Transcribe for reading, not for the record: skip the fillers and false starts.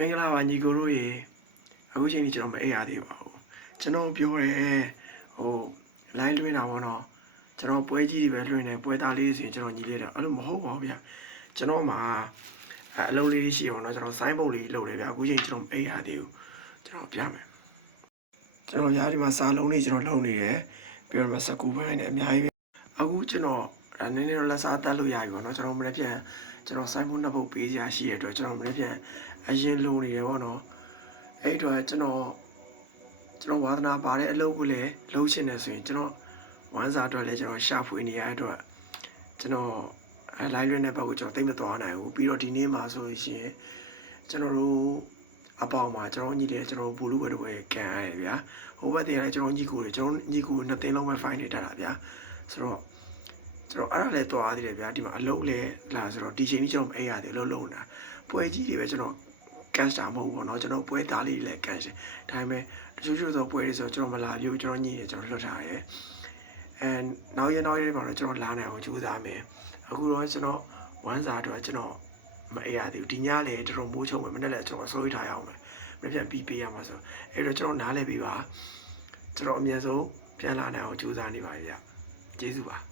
မင်္ဂလာပါညီကိုတို့ရေအခုချိန်ကြီးကျွန်တော်မအိပ်ရသေးပါဘူးကျွန်တော်ပြောရဲလိုင်းလွှင့်တာပေါ့နော်ကျွန်တော်ပွဲကြီးတွေပဲလွှင့်တယ်ပွဲသားလေးဆိုရင်ကျွန်တော်ညီလေးတယ်အဲ့လိုမဟုတ်ပါဘူးဗျကျွန်တော်မှာအလုပ်လေးရှိအောင်နော်ကျွန်တော်ဆိုင်းဘုတ်လေးလုပ်တယ်ဗျအခုချိန်ကျွန်တော်မအိပ်ရသေးဘူးကျွန်တော်ပြမယ်ကျွန်တော်ရားဒီမှာစာလုံးလေးကျွန်တော်လုပ်နေတယ်ပြီးတော့စကူပိုင်းနဲ့အများကြီးပဲအခုကျွန်တော်နည်းနည်းတော့လက်စားတက်လို့ရပြီပေါ့နော်ကျွန်တော်မနေ့ပြန်ကျွန်တော်ဆိုင်းဘုတ်နှစ်ပုတ်ပေးစရာရှိရတဲ့အတွက်ကျွန်တော်မနေ့ပြန်အရင်လုံနေတယ်ပေါ့နော်အဲ့တော့ကျွန်တော်ဝါသနာပါတဲ့အလုပ်ကိုလည်းလုပ်ချင်တယ်ဆိုရင်ကျွန်တော်ဝမ်းစာအတွက်လည်းကျွန်တော်ရှာဖွေနေရတဲ့အတွက်ကျွန်တော်လိုင်းလွှင့်တဲ့ဘက်ကိုကျွန်တော်သိမသွားနိုင်ဘူးပြီးတော့ဒီနေ့မှာဆိုရှင်ကျွန်တော်တို့အပေါင်းမှာကျွန်တော်ညီတယ်ကျွန်တော်ဘူလူဝဲတွေကန်ရတယ်ဗျာဟိုဘက်တင်လည်းကျွန်တော်ညီကိုတွေကျွန်တော်ညီကိုနှစ်သိန်းလုံးပဲ fine နေတတ်တာဗျာဆိုတော့ကျွန်တော်အဲ့ဒါလည်းသွားသေးတယ်ဗျာဒီမှာအလုပ်လည်းလာဆိုတော့ဒီချိန်ကြီးကျွန်တော်မအိပ်ရတယ်အလုပ်လုပ်နေတာပွဲကြီးတွေပဲကျွန်တော်ကန်တာမဟုတ်ဘူးเนาะကျွန်တော်ပွဲသားလေးလည်းကန်ရှင်ဒါပေမဲ့တချို့သောပွဲတွေဆိုကျွန်တော်မလာဘူးကျွန်တော်ညီတယ်ကျွန်တော်လွတ်ထားတယ်နောက်ရပါတော့ကျွန်တော်လာနိုင်အောင်ကြိုးစားမယ်အခုတော့ကျွန်တော်ဝမ်းစာအတွက်ကျွန်တော်မအိပ်ရသေးဘူးဒီညလည်းတော်တော်မိုးချုံမယ်မနေ့လည်းကျွန်တော်စိုးရိမ်ထားရအောင်မယ်မနေ့ပြန်ပြီးပေးရမှာဆိုအဲ့တော့ကျွန်တော်နားလည်ပေးပါကျွန်တော်အမြဲဆုံးပြန်လာနိုင်အောင်ကြိုးစားနေပါဗျကျေးဇူးပါ